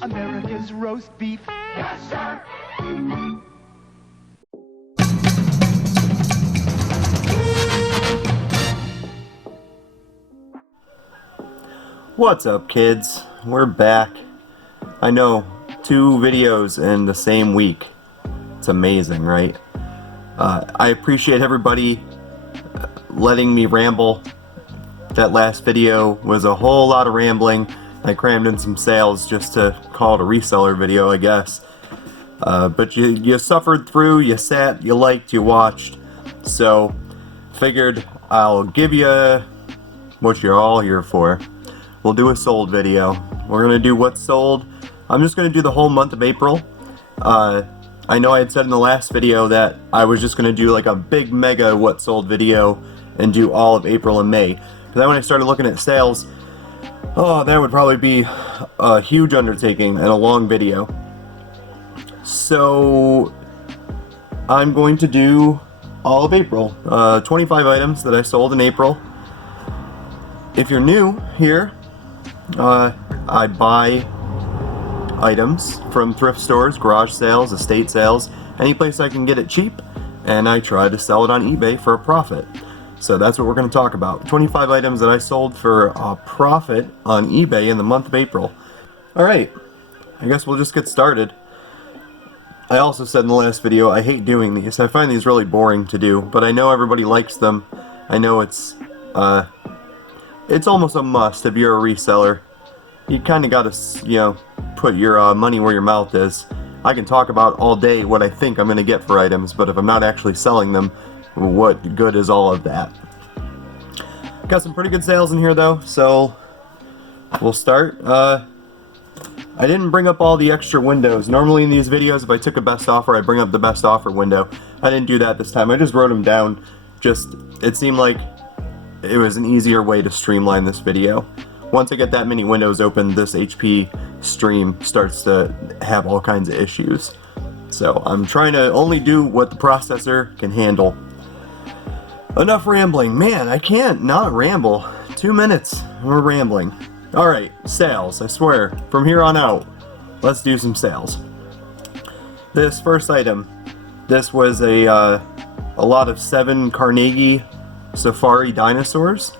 America's roast beef. Yes, sir. What's up, kids? We're back. I know, 2 videos in the same week. It's amazing, right? I appreciate everybody letting me ramble. That last video was a whole lot of rambling. I crammed in some sales just to call it a reseller video, I guess. But you suffered through, you sat, you liked, you watched. So, figured I'll give you what you're all here for. We'll do a sold video. We're gonna do what's sold. I'm just gonna do the whole month of April. I know I had said in the last video that I was just gonna do like a big mega what sold video and do all of April and May. But then when I started looking at sales, oh, that would probably be a huge undertaking and a long video. So I'm going to do all of April. 25 items that I sold in April. If you're new here, I buy items from thrift stores, garage sales, estate sales, any place I can get it cheap, and I try to sell it on eBay for a profit. So that's what we're going to talk about. 25 items that I sold for a profit on eBay in the month of April. Alright, I guess we'll just get started. I also said in the last video, I hate doing these. I find these really boring to do, but I know everybody likes them. I know it's almost a must if you're a reseller. You kind of got to, put your money where your mouth is. I can talk about all day what I think I'm going to get for items, but if I'm not actually selling them, what good is all of that? Got some pretty good sales in here though, so we'll start. I didn't bring up all the extra windows. Normally in these videos, if I took a best offer, I bring up the best offer window. I didn't do that this time. I just wrote them down. It seemed like it was an easier way to streamline this video. Once I get that many windows open, this HP stream starts to have all kinds of issues. So I'm trying to only do what the processor can handle. Enough rambling. Man, I can't not ramble. 2 minutes, we're rambling. Alright, sales, I swear. From here on out, let's do some sales. This first item, this was a lot of 7 Carnegie Safari Dinosaurs.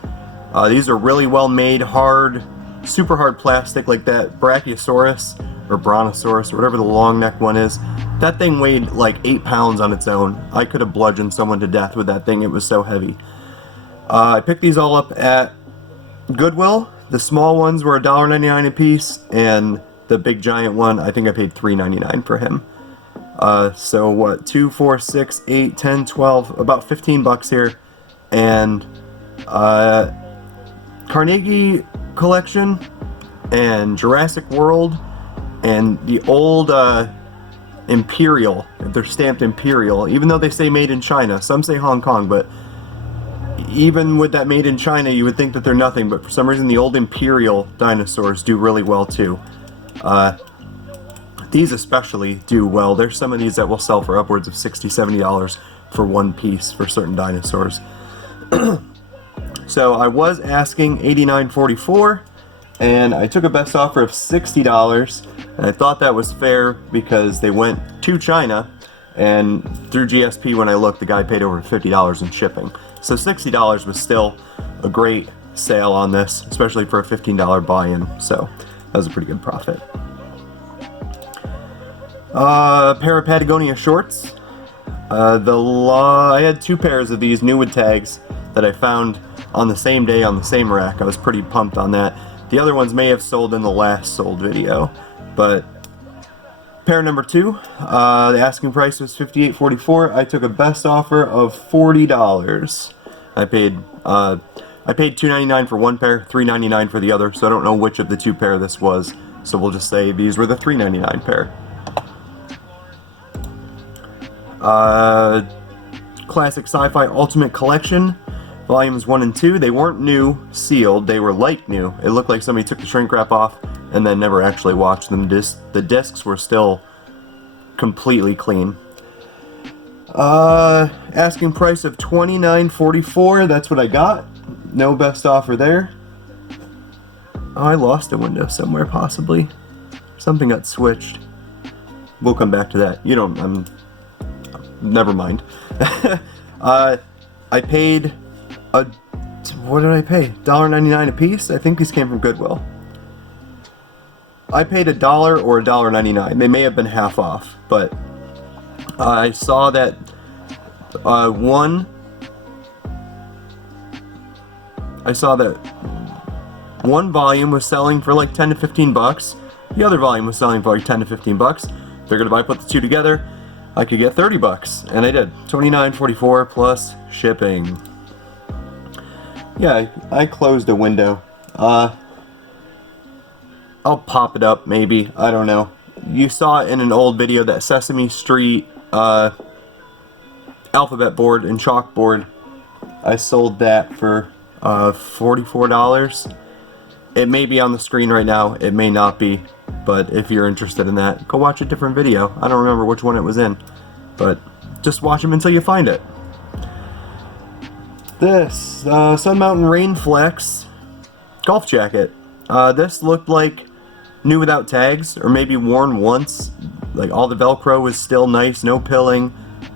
These are really well made, hard, super hard plastic, like that Brachiosaurus or Brontosaurus or whatever the long neck one is. That thing weighed like 8 pounds on its own. I could have bludgeoned someone to death with that thing, it was so heavy. I picked these all up at Goodwill. The small ones were $1.99 a piece, and the big giant one, I think I paid $3.99 for him. So what, 2, 4, 6, 8, 10, 12, about 15 bucks here. And Carnegie collection and Jurassic World and the old Imperial, they're stamped Imperial, even though they say made in China. Some say Hong Kong, but even with that made in China, you would think that they're nothing, but for some reason the old Imperial dinosaurs do really well too. These especially do well. There's some of these that will sell for upwards of $60, $70 for one piece for certain dinosaurs. So I was asking $89.44, and I took a best offer of $60, and I thought that was fair because they went to China, and through GSP when I looked, the guy paid over $50 in shipping. So $60 was still a great sale on this, especially for a $15 buy-in, so that was a pretty good profit. A pair of Patagonia shorts. I had 2 pairs of these new with tags that I found on the same day on the same rack. I was pretty pumped on that. The other ones may have sold in the last sold video, but pair number 2, the asking price was $58.44. I took a best offer of $40. I paid $2.99 for one pair, $3.99 for the other, so I don't know which of the 2 pair this was. So we'll just say these were the $3.99 pair. Classic Sci-Fi Ultimate Collection, volumes 1 and 2. They weren't new, sealed. They were like new. It looked like somebody took the shrink wrap off and then never actually washed them. The discs were still completely clean. Asking price of $29.44. That's what I got. No best offer there. Oh, I lost a window somewhere, possibly. Something got switched. We'll come back to that. You don't, never mind. I paid what did I pay? $1.99 a piece? I think these came from Goodwill. I paid $1 or $1.99. They may have been half off, but I saw that one volume was selling for like 10 to 15 bucks. The other volume was selling for like 10 to 15 bucks. Figured if I put the two together, I could get 30 bucks, and I did. $29.44 plus shipping. Yeah, I closed a window. I'll pop it up maybe, I don't know. You saw in an old video that Sesame Street alphabet board and chalkboard. I sold that for $44. It may be on the screen right now, it may not be, but if you're interested in that, go watch a different video. I don't remember which one it was in, but just watch them until you find it. This Sun Mountain Rain Flex golf jacket. This looked like new without tags, or maybe worn once. Like all the Velcro was still nice, no pilling.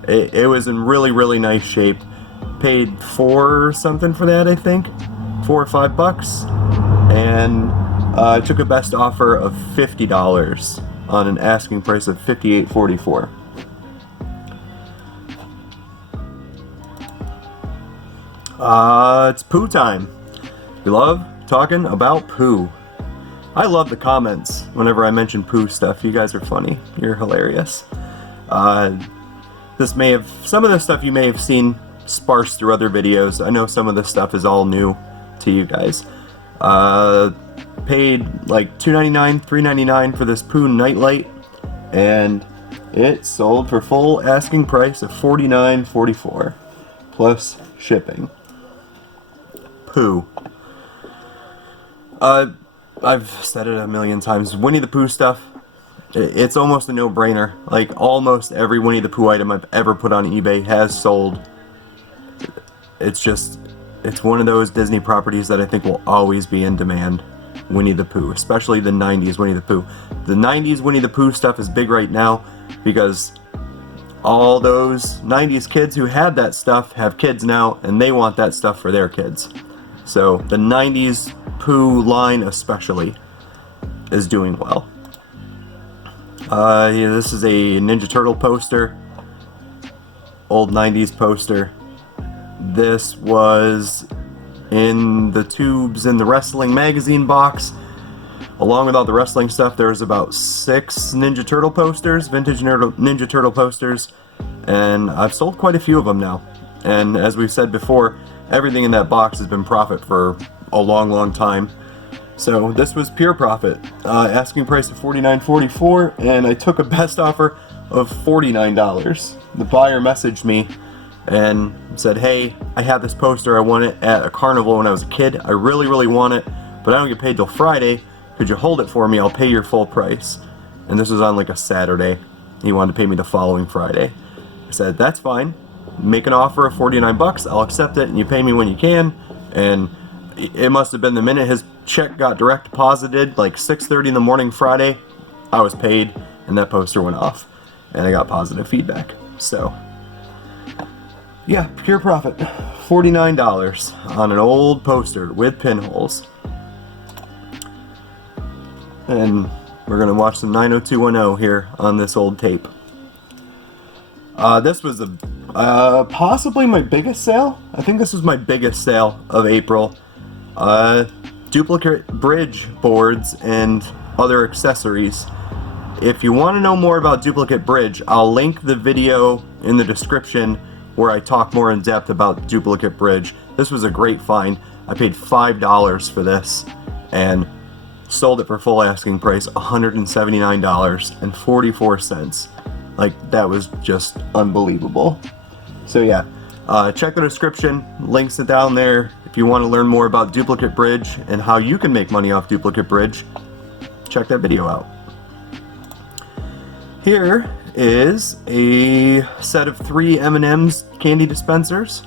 It was in really nice shape. Paid $4 something for that, I think, $4 or $5, and I took a best offer of $50 on an asking price of $58.44. It's Pooh time. We love talking about Pooh. I love the comments whenever I mention Pooh stuff. You guys are funny. You're hilarious. Some of this stuff you may have seen sparse through other videos. I know some of this stuff is all new to you guys. Paid like $2.99, $3.99 for this Pooh nightlight, and it sold for full asking price of $49.44 plus shipping. Pooh. I've said it a million times. Winnie the Pooh stuff, it's almost a no-brainer. Like almost every Winnie the Pooh item I've ever put on eBay has sold. It's one of those Disney properties that I think will always be in demand. Winnie the Pooh, especially the 90s Winnie the Pooh. The 90s Winnie the Pooh stuff is big right now because all those 90s kids who had that stuff have kids now, and they want that stuff for their kids. So the 90s Pooh line especially is doing well. Yeah, this is a Ninja Turtle poster. Old 90s poster. This was in the tubes in the wrestling magazine box. Along with all the wrestling stuff, there's about 6 Ninja Turtle posters, vintage Ninja Turtle posters, and I've sold quite a few of them now. And as we've said before, everything in that box has been profit for a long time. So this was pure profit. Asking price of $49.44, and I took a best offer of $49. The buyer messaged me and said, hey, I had this poster, I won it at a carnival when I was a kid, I really want it, but I don't get paid till Friday, could you hold it for me, I'll pay your full price. And this was on like a Saturday. He wanted to pay me the following Friday. I said, that's fine, make an offer of $49, I'll accept it, and you pay me when you can. And it must have been the minute his check got direct deposited, like 6:30 in the morning Friday, I was paid, and that poster went off, and I got positive feedback. So yeah, pure profit. $49 on an old poster with pinholes. And we're going to watch some 90210 here on this old tape. This was possibly my biggest sale. I think this was my biggest sale of April. Duplicate bridge boards and other accessories. If you want to know more about duplicate bridge, I'll link the video in the description where I talk more in depth about duplicate bridge. This was a great find. I paid $5 for this and sold it for full asking price, $179.44. Like, that was just unbelievable. So yeah, check the description, links it down there. If you want to learn more about duplicate bridge and how you can make money off duplicate bridge, check that video out. Here is a set of 3 M&M's candy dispensers.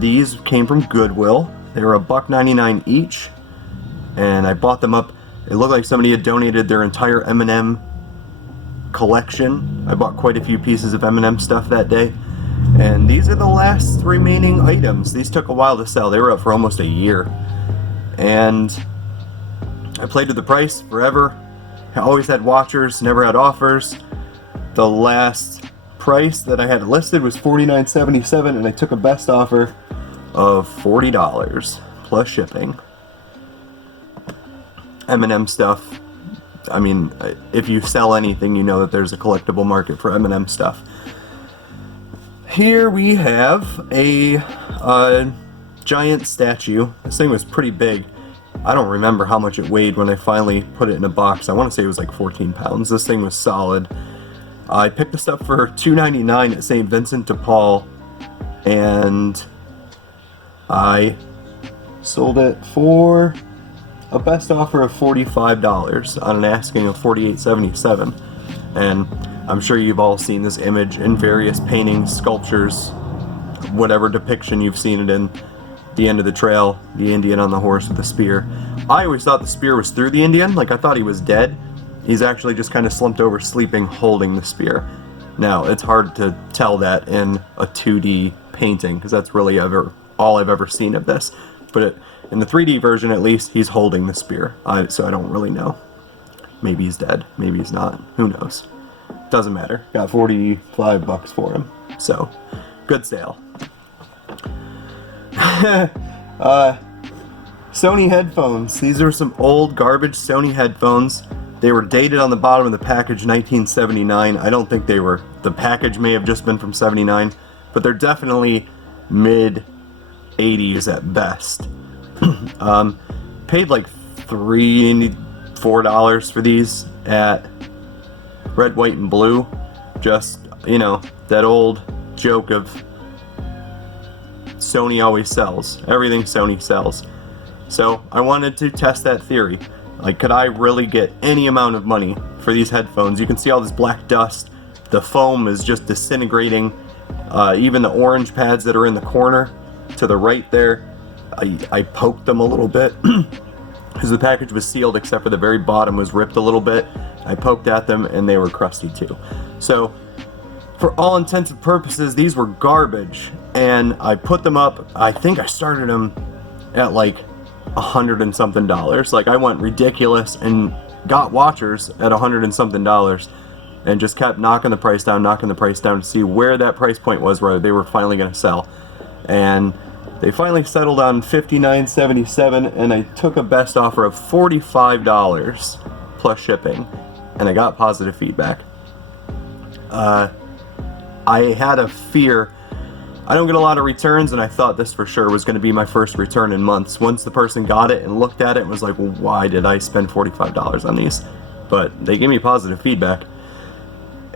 These came from Goodwill. They were $1.99 each, and I bought them up. It looked like somebody had donated their entire Eminem collection. I bought quite a few pieces of Eminem stuff that day. And these are the last remaining items. These took a while to sell. They were up for almost a year. And I played with the price forever. I always had watchers, never had offers. The last price that I had listed was $49.77, and I took a best offer of $40 plus shipping. Eminem stuff. I mean, if you sell anything, you know that there's a collectible market for Eminem stuff. Here we have a giant statue. This thing was pretty big. I don't remember how much it weighed when I finally put it in a box. I want to say it was like 14 pounds. This thing was solid. I picked this up for $2.99 at St. Vincent de Paul, and I sold it for a best offer of $45 on an asking of $48.77. And I'm sure you've all seen this image in various paintings, sculptures, whatever depiction you've seen it in. The end of the trail, the Indian on the horse with the spear. I always thought the spear was through the Indian, like I thought he was dead. He's actually just kind of slumped over, sleeping, holding the spear. Now, it's hard to tell that in a 2D painting, because that's really all I've ever seen of this. But in the 3D version, at least, he's holding the spear. So I don't really know. Maybe he's dead. Maybe he's not. Who knows? Doesn't matter. Got $45 for him. So, good sale. Sony Headphones. These are some old garbage Sony headphones. They were dated on the bottom of the package 1979. I don't think they were. The package may have just been from 79, but they're definitely mid 80s at best. Paid like $4 for these at Red, White, and Blue. Just, you know, that old joke of Sony always sells. Everything Sony sells. So I wanted to test that theory. Like, could I really get any amount of money for these headphones? You can see all this black dust. The foam is just disintegrating. Even the orange pads that are in the corner to the right there, I poked them a little bit because the package was sealed except for the very bottom was ripped a little bit. I poked at them and they were crusty too. So for all intents and purposes, these were garbage, and I put them up. I think I started them at like $100 and something. Like, I went ridiculous and got watchers at $100 and something, and just kept knocking the price down to see where that price point was where they were finally going to sell. And they finally settled on $59.77, and I took a best offer of $45 plus shipping, and I got positive feedback. I had a fear. I don't get a lot of returns, and I thought this for sure was going to be my first return in months. Once the person got it and looked at it and was like, well, why did I spend $45 on these? But they gave me positive feedback,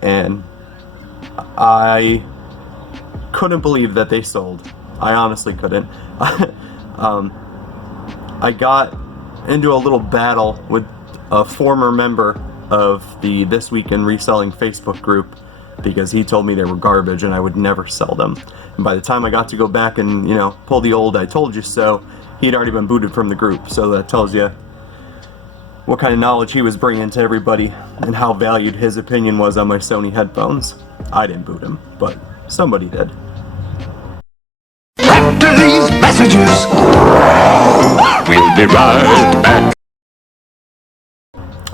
and I couldn't believe that they sold. I honestly couldn't. I got into a little battle with a former member of the This Week in Reselling Facebook group because he told me they were garbage and I would never sell them. And by the time I got to go back and, pull the old I told you so, he'd already been booted from the group. So that tells you what kind of knowledge he was bringing to everybody and how valued his opinion was on my Sony headphones. I didn't boot him, but somebody did. After these messages, we'll be right back.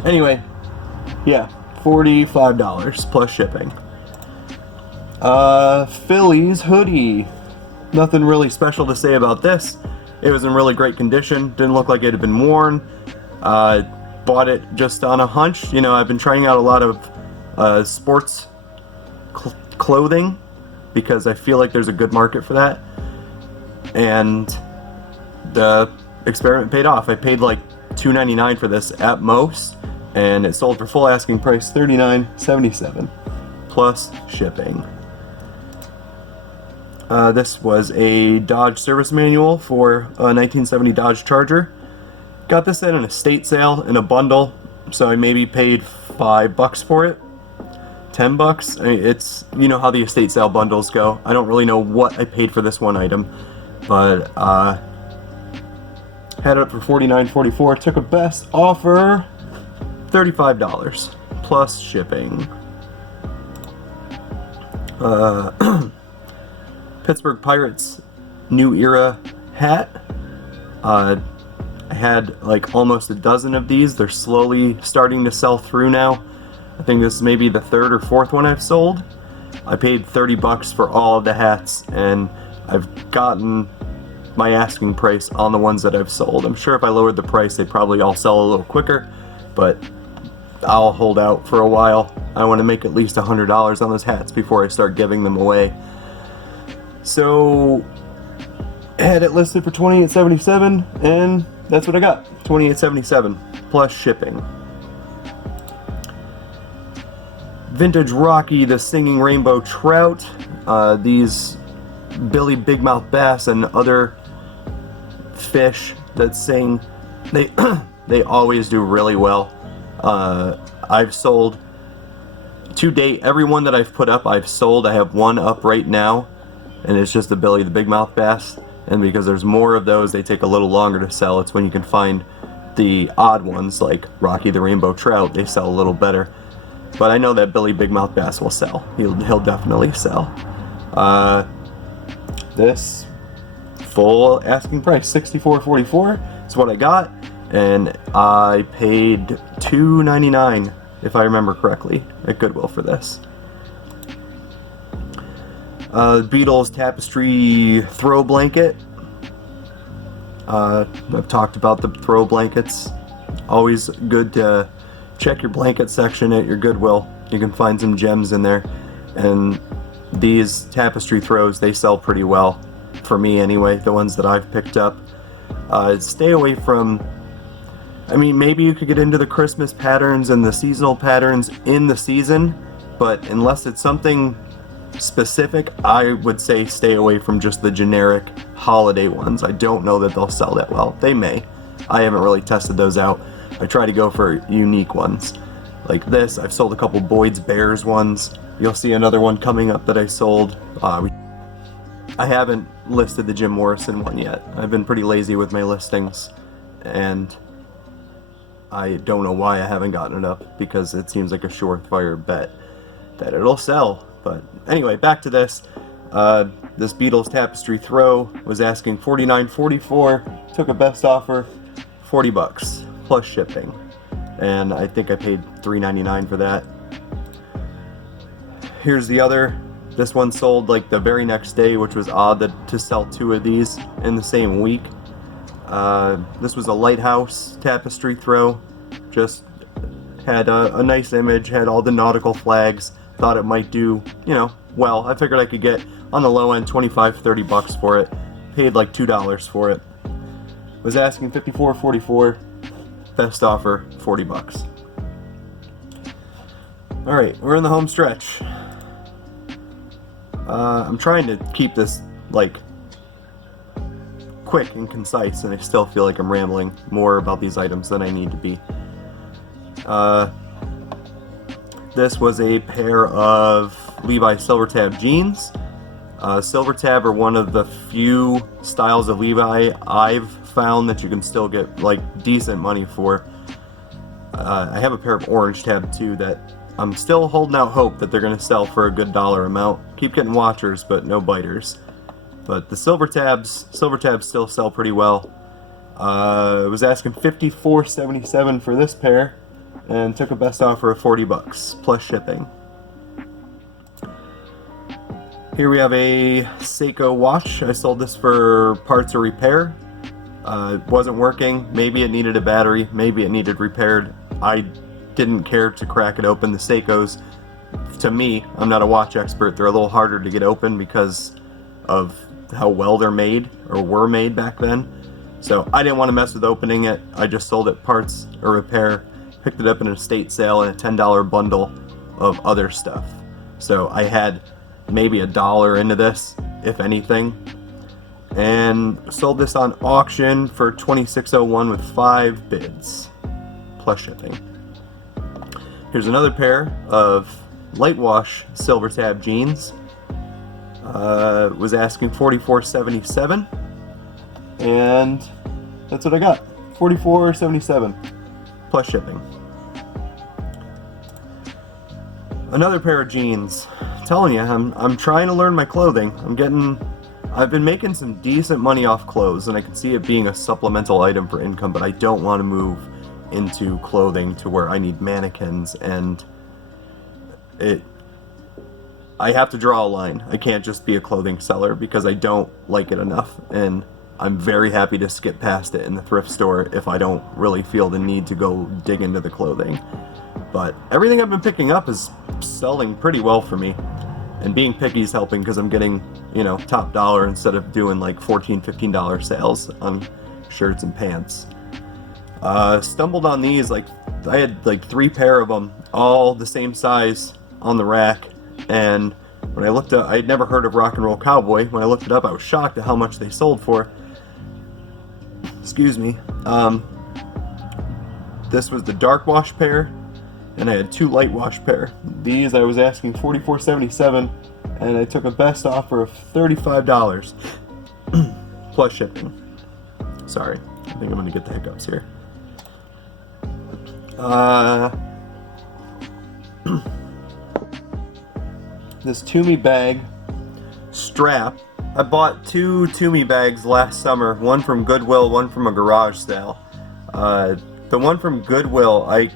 Anyway, yeah, $45 plus shipping. Phillies Hoodie. Nothing really special to say about this. It was in really great condition. Didn't look like it had been worn. Bought it just on a hunch. I've been trying out a lot of sports clothing because I feel like there's a good market for that. And the experiment paid off. I paid like $2.99 for this at most, and it sold for full asking price $39.77 plus shipping. This was a Dodge service manual for a 1970 Dodge Charger. Got this at an estate sale in a bundle, so I maybe paid $5 for it. $10. I mean, it's, how the estate sale bundles go. I don't really know what I paid for this one item, but had it up for $49.44. Took a best offer $35 plus shipping. Pittsburgh Pirates New Era hat. I had like almost a dozen of these. They're slowly starting to sell through now. I think this is maybe the third or fourth one I've sold. I paid $30 for all of the hats, and I've gotten my asking price on the ones that I've sold. I'm sure if I lowered the price, they'd probably all sell a little quicker, but I'll hold out for a while. I want to make at least $100 on those hats before I start giving them away. So I had it listed for $28.77, and that's what I got. $28.77 plus shipping. Vintage Rocky the Singing Rainbow Trout. These Billy Big Mouth bass and other fish that sing, they always do really well. I've sold to date, every one that I've put up I've sold. I have one up right now, and it's just the Billy the Big Mouth bass, and because there's more of those, they take a little longer to sell. It's when you can find the odd ones like Rocky the Rainbow Trout, they sell a little better. But I know that Billy Big Mouth bass will sell. He'll definitely sell. This full asking price, $64.44 is what I got, and I paid $2.99 if I remember correctly at Goodwill for this. Beatles Tapestry throw blanket. I've talked about the throw blankets. Always good to check your blanket section at your Goodwill. You can find some gems in there, and these Tapestry throws, they sell pretty well for me anyway, the ones that I've picked up. Stay away from, I mean, maybe you could get into the Christmas patterns and the seasonal patterns in the season, but unless it's something specific, I would say stay away from just the generic holiday ones. I don't know that they'll sell that well. They may. I haven't really tested those out. I try to go for unique ones. Like this, I've sold a couple Boyd's Bears ones. You'll see another one coming up that I sold. I haven't listed the Jim Morrison one yet. I've been pretty lazy with my listings, and I don't know why I haven't gotten it up, because it seems like a surefire bet that it'll sell. But anyway, back to this. This Beatles Tapestry throw was asking $49.44. Took a best offer, $40 plus shipping, and I think I paid $3.99 for that. Here's the other. This one sold like the very next day, which was odd to sell two of these in the same week. This was a lighthouse tapestry throw. Just had a nice image, had all the nautical flags. Thought it might do, well. I figured I could get, on the low end, $25-$30 for it. Paid like $2 for it. Was asking $54.44. Best offer, $40. Alright, we're in the home stretch. I'm trying to keep this, like, quick and concise, and I still feel like I'm rambling more about these items than I need to be. This was a pair of Levi Silver Tab jeans. Silver Tab are one of the few styles of Levi I've found that you can still get like decent money for. I have a pair of Orange Tab too that I'm still holding out hope that they're going to sell for a good dollar amount. Keep getting watchers, but no biters. But the Silver Tabs still sell pretty well. I was asking $54.77 for this pair, and took a best offer of $40 plus shipping. Here we have a Seiko watch. I sold this for parts or repair. It wasn't working. Maybe it needed a battery. Maybe it needed repaired. I didn't care to crack it open. The Seikos, to me, I'm not a watch expert, they're a little harder to get open because of how well they're made, or were made back then. So I didn't want to mess with opening it. I just sold it parts or repair. Picked it up in an estate sale in a $10 bundle of other stuff. So I had maybe $1 into this, if anything. And sold this on auction for $26.01 with 5 bids, plus shipping. Here's another pair of light wash Silver Tab jeans. Was asking $44.77, and that's what I got. $44.77 plus shipping. Another pair of jeans. I'm telling you, I'm trying to learn my clothing. I've been making some decent money off clothes, and I can see it being a supplemental item for income, but I don't want to move into clothing to where I need mannequins, and I have to draw a line. I can't just be a clothing seller because I don't like it enough, and I'm very happy to skip past it in the thrift store if I don't really feel the need to go dig into the clothing. But everything I've been picking up is selling pretty well for me. And being picky is helping because I'm getting, top dollar instead of doing like $14, $15 sales on shirts and pants. Stumbled on these, I had like 3 pair of them, all the same size on the rack. And when I looked up, I had never heard of Rock and Roll Cowboy. When I looked it up, I was shocked at how much they sold for. Excuse me. This was the dark wash pair, and I had 2 light wash pair. These I was asking $44.77, and I took a best offer of $35 plus shipping. Sorry, I think I'm gonna get the hiccups here. This Toomey bag strap. I bought 2 Toomey bags last summer, one from Goodwill, one from a garage sale. The one from Goodwill, I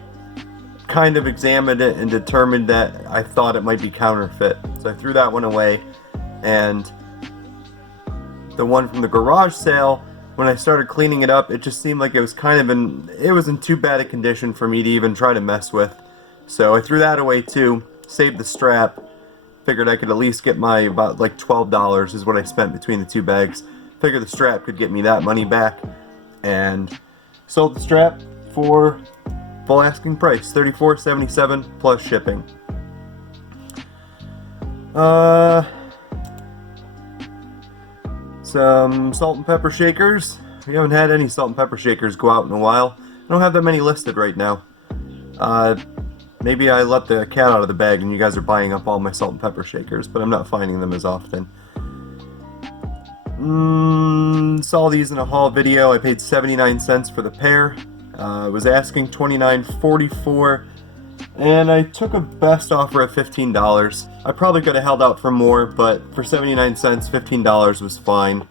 kind of examined it and determined that I thought it might be counterfeit. So I threw that one away. And the one from the garage sale, when I started cleaning it up, it just seemed like it was it was in too bad a condition for me to even try to mess with. So I threw that away too, saved the strap. Figured I could at least get about like $12 is what I spent between the 2 bags. Figured the strap could get me that money back. And sold the strap for full asking price, $34.77 plus shipping. Some salt and pepper shakers. We haven't had any salt and pepper shakers go out in a while. I don't have that many listed right now. Maybe I let the cat out of the bag and you guys are buying up all my salt and pepper shakers, but I'm not finding them as often. Saw these in a haul video. I paid 79 cents for the pair. I was asking $29.44, and I took a best offer of $15. I probably could have held out for more, but for 79 cents, $15 was fine.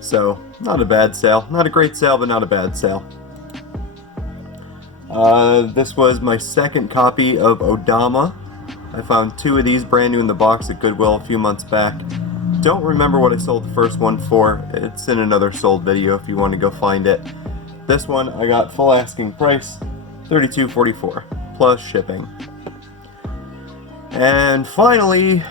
So, not a bad sale. Not a great sale, but not a bad sale. This was my second copy of Odama. I found 2 of these brand new in the box at Goodwill a few months back. Don't remember what I sold the first one for. It's in another sold video if you want to go find it. This one I got full asking price, $32.44 plus shipping. And finally,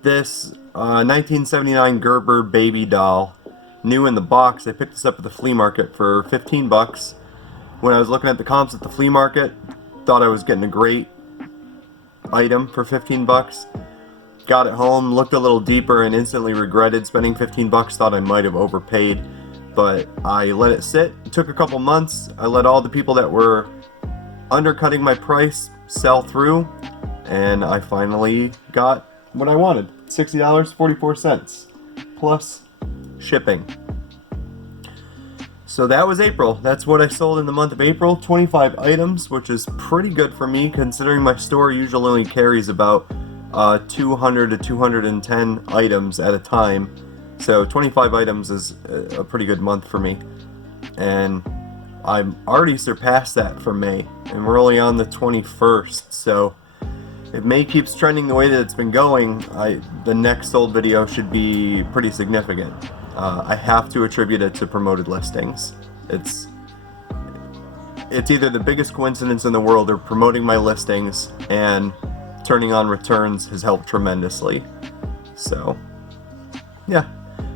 this 1979 Gerber baby doll, new in the box. I picked this up at the flea market for 15 bucks. When I was looking at the comps at the flea market, thought I was getting a great item for 15 bucks. Got it home, looked a little deeper, and instantly regretted spending 15 bucks. Thought I might have overpaid, but I let it sit. It took a couple months. I let all the people that were undercutting my price sell through, and I finally got what I wanted. $60.44 plus shipping. So that was April. That's what I sold in the month of April. 25 items, which is pretty good for me considering my store usually only carries about 200 to 210 items at a time. So 25 items is a pretty good month for me. And I'm already surpassed that for May. And we're only on the 21st. So if May keeps trending the way that it's been going, the next sold video should be pretty significant. I have to attribute it to promoted listings. It's either the biggest coincidence in the world or promoting my listings and turning on returns has helped tremendously. So, yeah.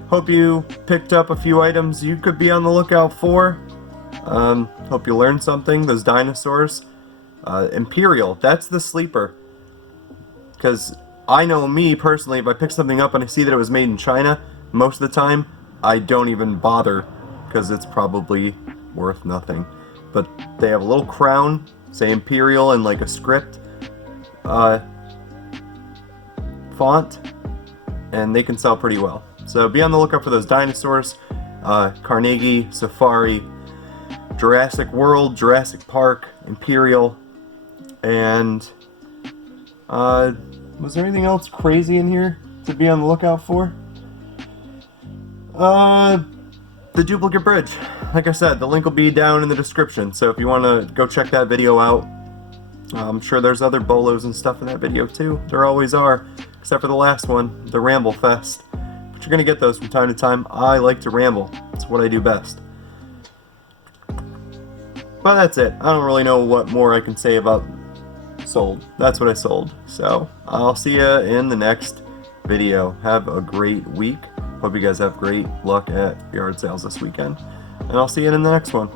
Hope you picked up a few items you could be on the lookout for. Hope you learned something. Those dinosaurs. Imperial, that's the sleeper. Because I know me personally, if I pick something up and I see that it was made in China, most of the time, I don't even bother because it's probably worth nothing. But they have a little crown, say Imperial, and like a script font, and they can sell pretty well. So be on the lookout for those dinosaurs. Carnegie, Safari, Jurassic World, Jurassic Park, Imperial. And was there anything else crazy in here to be on the lookout for? The duplicate bridge. Like I said, the link will be down in the description, so if you want to go check that video out. I'm sure there's other bolos and stuff in that video too. There always are, except for the last one, the Ramble Fest. But you're gonna get those from time to time. I like to ramble. It's what I do best. But that's it. I don't really know what more I can say about sold. That's what I sold. So I'll see you in the next video. Have a great week. Hope you guys have great luck at yard sales this weekend. And I'll see you in the next one.